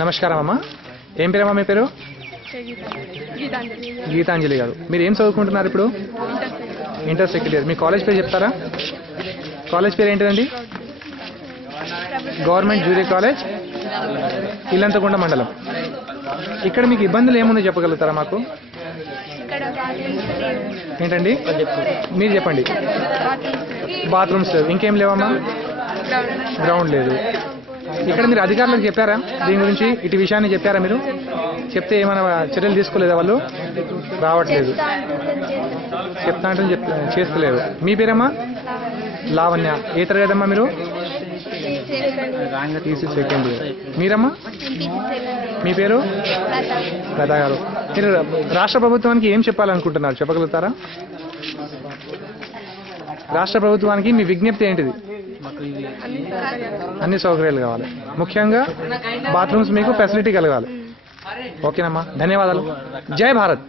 నమస్కారం అమ్మా. ఏం పేరమ్మా మీ పేరు? గీతాంజలి గారు. మీరు ఏం చదువుకుంటున్నారు ఇప్పుడు? Inter second year. మీ కాలేజ్ పేరు చెప్తారా? కాలేజ్ పేరు ఏంటిదండి? గవర్నమెంట్ జూనియర్ కాలేజ్, ఇల్లంతకుంట మండలం. ఇక్కడ మీకు ఇబ్బందులు ఏముందో చెప్పగలుగుతారా మాకు? ఏంటండి మీరు చెప్పండి. బాత్రూమ్స్ ఇంకేం లేవమ్మా? గ్రౌండ్ లేదు. ఇక్కడ మీరు అధికారులకు చెప్పారా దీని గురించి? ఇటు విషయాన్ని చెప్పారా మీరు? చెప్తే ఏమైనా చర్యలు తీసుకోలేదా వాళ్ళు? రావట్లేదు. చెప్తా అంటే చేస్తలేరు. మీ పేరమ్మా? లావణ్య. ఏ తరగతి అమ్మా మీరు? Second year. మీరమ్మా? మీ పేరు? లతా గారు. మీరు రాష్ట్ర ప్రభుత్వానికి ఏం చెప్పాలనుకుంటున్నారు చెప్పగలుగుతారా? రాష్ట్ర ప్రభుత్వానికి మీ విజ్ఞప్తి ఏంటిది? అన్ని సౌకర్యాలు కావాలి, ముఖ్యంగా బాత్రూమ్స్ మీకు ఫెసిలిటీ కలగాలి. ఓకేనమ్మా, ధన్యవాదాలు. జై భారత్.